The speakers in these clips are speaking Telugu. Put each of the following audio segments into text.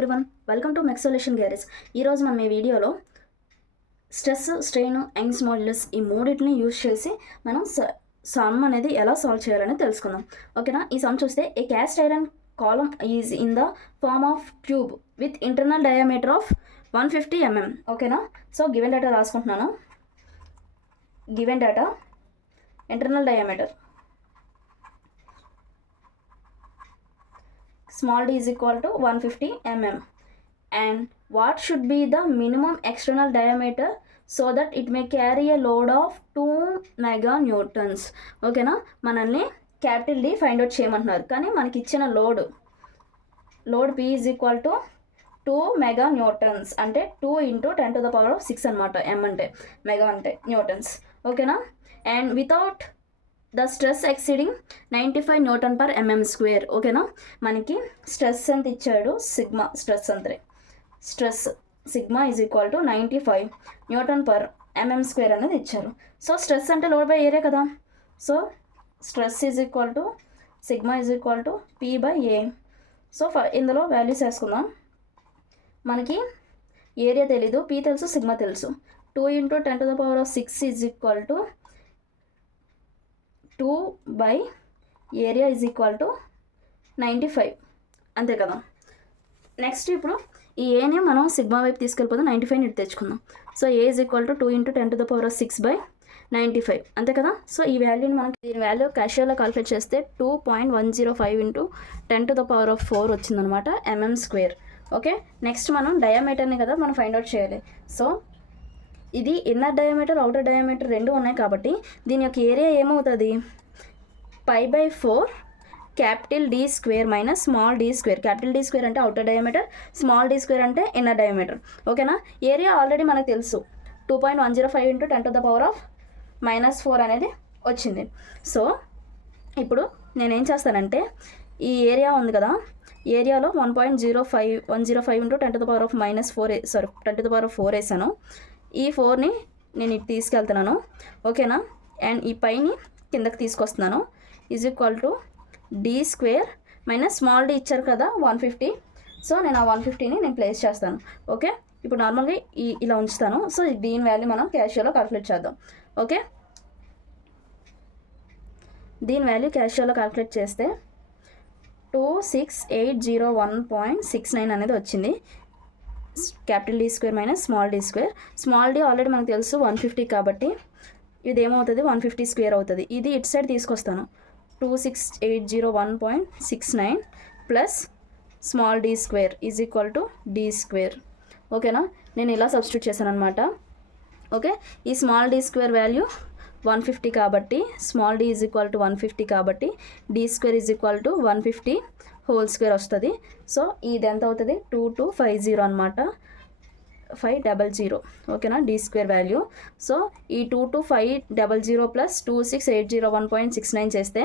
Everyone, welcome to mech solution garage. ఈరోజు మనం ఈ వీడియోలో స్ట్రెస్, స్ట్రెయిన్, యంగ్స్ మాడ్యులస్ ఈ మూడింటిని యూజ్ చేసి మనం సమ్ అనేది ఎలా సాల్వ్ చేయాలని తెలుసుకుందాం. ఓకేనా? ఈ సమ్ చూస్తే a cast iron column is in the form of tube with internal diameter of 150 mm. ఓకేనా? సో గివెన్ డేటా రాసుకుంటున్నాను. Given data internal diameter small d is equal to 150 mm, and what should be the minimum external diameter so that it may carry a load of 2 meganewtons. ఓకేనా? మనల్ని క్యాపిటల్ డి ఫైండ్ అవుట్ చేయమంటున్నారు, కానీ మనకి ఇచ్చిన load p is equal to 2 meganewtons, అంటే 2 × 10⁶ అనమాట. m అంటే మెగా అంటే న్యూటన్స్. ఓకేనా? And without the stress exceeding 95 Nm². ఓకేనా? మనకి స్ట్రెస్ ఎంత ఇచ్చాడు? సిగ్మా స్ట్రెస్ అంతే. Stress sigma is equal to 95 Nm² అనేది ఇచ్చారు. సో స్ట్రెస్ అంటే లోడ్ బై ఏరియా కదా. So stress is equal to sigma is equal to p/a. So ఇందులో వాల్యూస్ వేసుకుందాం. మనకి ఏరియా తెలీదు, p తెలుసు, సిగ్మా తెలుసు. 2 × 10⁶ is equal to 2 by area is equal to 95, అంతే కదా. నెక్స్ట్ ఇప్పుడు ఈ ఏని మనం సిగ్మా వైపు తీసుకెళ్ళిపోతే 95 ఇటు తెచ్చుకుందాం. So A is equal to 2 × 10⁶/95, అంతే కదా. సో ఈ వాల్యూని మనం దీని వాల్యూ క్యాషియర్లో కాల్కులేట్ చేస్తే 2.105 × 10⁴ వచ్చిందనమాట, mm². ఓకే, నెక్స్ట్ మనం డయామీటర్ని కదా మనం ఫైండ్ అవుట్ చేయాలి. సో ఇది ఇన్నర్ డయామీటర్, అవుటర్ డయామీటర్ రెండు ఉన్నాయి కాబట్టి దీని యొక్క ఏరియా ఏమవుతుంది? π/4 capital D² minus small d². Capital D² అంటే అవుటర్ డయామీటర్, స్మాల్ d² అంటే ఇన్నర్ డయామీటర్. ఓకేనా? ఏరియా ఆల్రెడీ మనకు తెలుసు, 2.105 × 10⁻⁻⁴ అనేది వచ్చింది. సో ఇప్పుడు నేనేం చేస్తానంటే ఈ ఏరియా ఉంది కదా, ఏరియాలో 1.105 × 10⁻⁴ వేసాను. ఈ 4ని నేను ఇటు తీసుకెళ్తున్నాను. ఓకేనా? అండ్ ఈ పైని కిందకి తీసుకొస్తున్నాను. Is equal to D² minus small d ఇచ్చారు కదా 150. సో నేను ఆ 150ని నేను ప్లేస్ చేస్తాను. ఓకే, ఇప్పుడు నార్మల్గా ఇలా ఉంచుతాను. సో దీని వాల్యూ మనం క్యాషియర్లో క్యాల్కులేట్ చేద్దాం. ఓకే, దీని వాల్యూ క్యాషియర్లో క్యాల్కులేట్ చేస్తే 26801.69 అనేది వచ్చింది. Capital D² minus small d². Small d already మనకు తెలుసు 150 కాబట్టి ఇది ఏమవుతుంది? 150² అవుతుంది. ఇది ఇటు సైడ్ తీసుకొస్తాను. 26801.69 plus small d² is equal to d². ఓకేనా? నేను ఇలా సబ్స్టిట్యూట్ చేశాను అనమాట. ఓకే, ఈ స్మాల్ d² వాల్యూ 150 కాబట్టి small d is equal to 150 కాబట్టి d² ఈజ్ ఈక్వల్ టు 150² వస్తుంది. సో ఇది ఎంత అవుతుంది? 2250 అనమాట, 500. ఓకేనా? d² value. సో ఈ 22500 ప్లస్ 26801.69 చేస్తే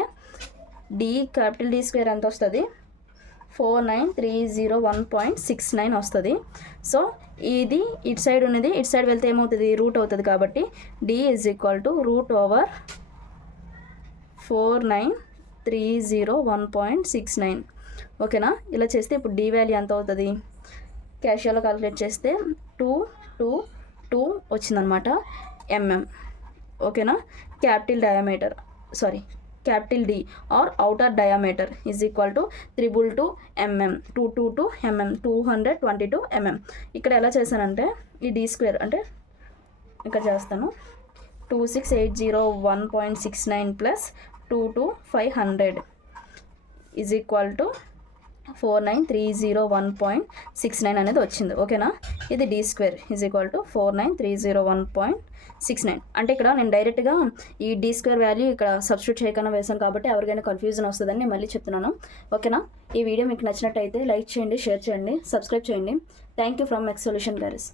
క్యాపిటల్ D² ఎంత వస్తుంది? 49301.69 వస్తుంది. సో ఇది ఇటు సైడ్ ఉన్నది, ఇటు సైడ్ వెళ్తే ఏమవుతుంది? రూట్ అవుతుంది కాబట్టి d ఈజ్ ఈక్వల్ టు √/49301.69. ఓకేనా? ఇలా చేస్తే ఇప్పుడు d వాల్యూ ఎంత అవుతుంది? క్యాషియర్లో క్యాలిక్యులేట్ చేస్తే 222 వచ్చిందనమాట, mm. ఓకేనా? Capital D or outer diameter is equal to 222 mm, 222 mm, 222 mm. ఇక్కడ ఎలా చేశానంటే ఈ d² అంటే ఇక్కడ చేస్తాను. 26801.69 ప్లస్ 22500 ఈజ్ ఈక్వల్ టు 49301.69 అనేది వచ్చింది. ఓకేనా? ఇది d² ఈజ్ ఈక్వల్ టు 49301.69. అంటే ఇక్కడ నేను డైరెక్ట్గా ఈ d² వాల్యూ ఇక్కడ సబ్స్టిట్యూట్ చేయకుండా వేసాను కాబట్టి ఎవరికైనా కన్ఫ్యూజన్ వస్తుందని నేను మళ్ళీ చెప్తున్నాను. ఓకేనా? ఈ వీడియో మీకు నచ్చినట్టయితే లైక్ చేయండి, షేర్ చేయండి, సబ్స్క్రైబ్ చేయండి. Thank you from mech solution garage.